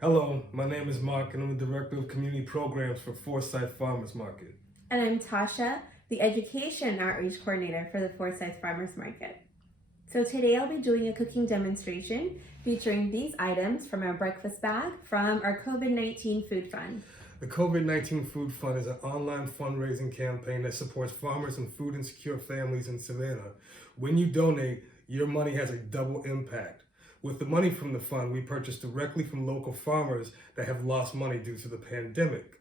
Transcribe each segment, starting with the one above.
Hello, my name is Mark and I'm the Director of Community Programs for Forsyth Farmers Market. And I'm Tasha, the Education Outreach Coordinator for the Forsyth Farmers Market. So today I'll be doing a cooking demonstration featuring these items from our breakfast bag from our COVID-19 Food Fund. The COVID-19 Food Fund is an online fundraising campaign that supports farmers and food insecure families in Savannah. When you donate, your money has a double impact. With the money from the fund, we purchase directly from local farmers that have lost money due to the pandemic.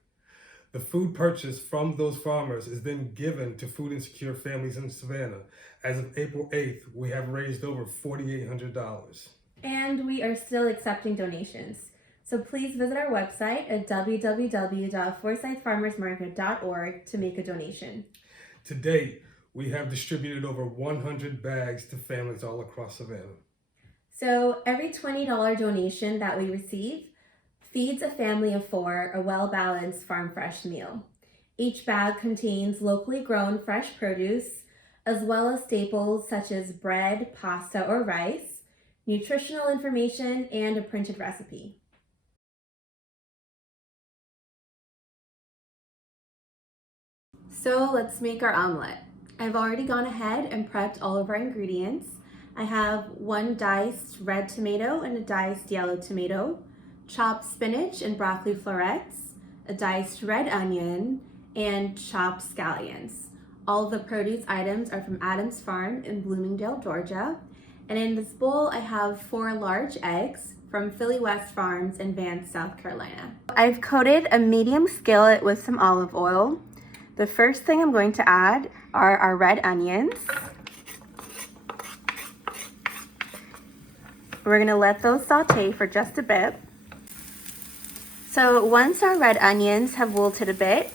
The food purchased from those farmers is then given to food insecure families in Savannah. As of April 8th, we have raised over $4,800. And we are still accepting donations. So please visit our website at www.forsythfarmersmarket.org to make a donation. To date, we have distributed over 100 bags to families all across Savannah. So every $20 donation that we receive feeds a family of 4 a well-balanced farm fresh meal. Each bag contains locally grown fresh produce, as well as staples such as bread, pasta, or rice, nutritional information, and a printed recipe. So let's make our omelet. I've already gone ahead and prepped all of our ingredients. I have 1 diced red tomato and a diced yellow tomato, chopped spinach and broccoli florets, a diced red onion, and chopped scallions. All of the produce items are from Adams Farm in Bloomingdale, Georgia. And in this bowl, I have 4 large eggs from Philly West Farms in Vance, South Carolina. I've coated a medium skillet with some olive oil. The first thing I'm going to add are our red onions. We're gonna let those saute for just a bit. So once our red onions have wilted a bit,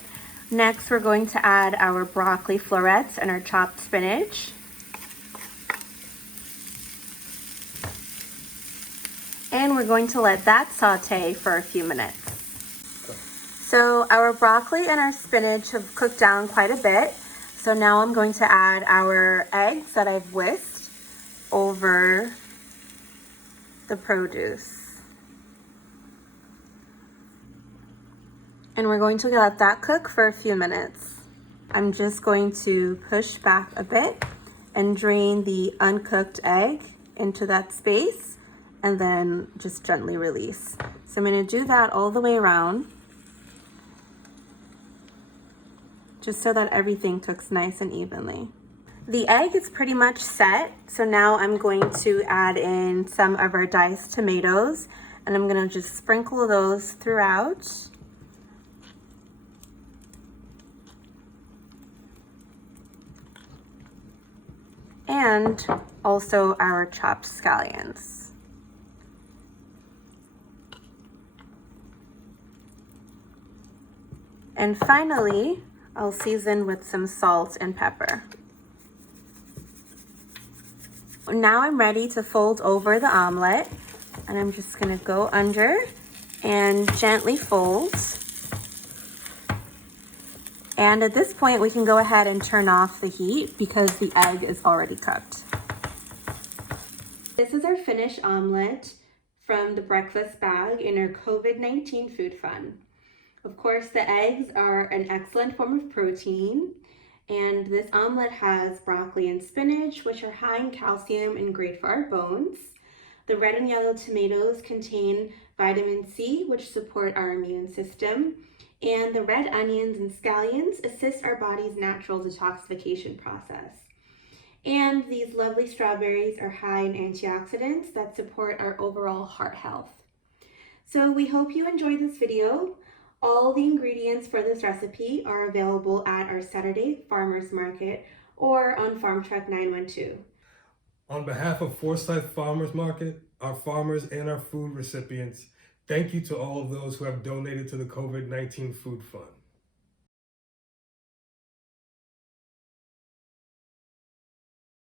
next we're going to add our broccoli florets and our chopped spinach. And we're going to let that saute for a few minutes. So our broccoli and our spinach have cooked down quite a bit. So now I'm going to add our eggs that I've whisked over the produce. And we're going to let that cook for a few minutes. I'm just going to push back a bit and drain the uncooked egg into that space and then just gently release. So I'm going to do that all the way around, just so that everything cooks nice and evenly. The egg is pretty much set, so now I'm going to add in some of our diced tomatoes, and I'm gonna just sprinkle those throughout. And also our chopped scallions. And finally, I'll season with some salt and pepper. Now I'm ready to fold over the omelet, and I'm just gonna go under and gently fold. And at this point, we can go ahead and turn off the heat because the egg is already cooked. This is our finished omelet from the breakfast bag in our COVID-19 Food Fund. Of course, the eggs are an excellent form of protein, and this omelet has broccoli and spinach, which are high in calcium and great for our bones. The red and yellow tomatoes contain vitamin C, which support our immune system. And the red onions and scallions assist our body's natural detoxification process. And these lovely strawberries are high in antioxidants that support our overall heart health. So we hope you enjoyed this video. All the ingredients for this recipe are available at our Saturday Farmers Market or on Farm Truck 912. On behalf of Forsyth Farmers Market, our farmers and our food recipients, thank you to all of those who have donated to the COVID-19 Food Fund.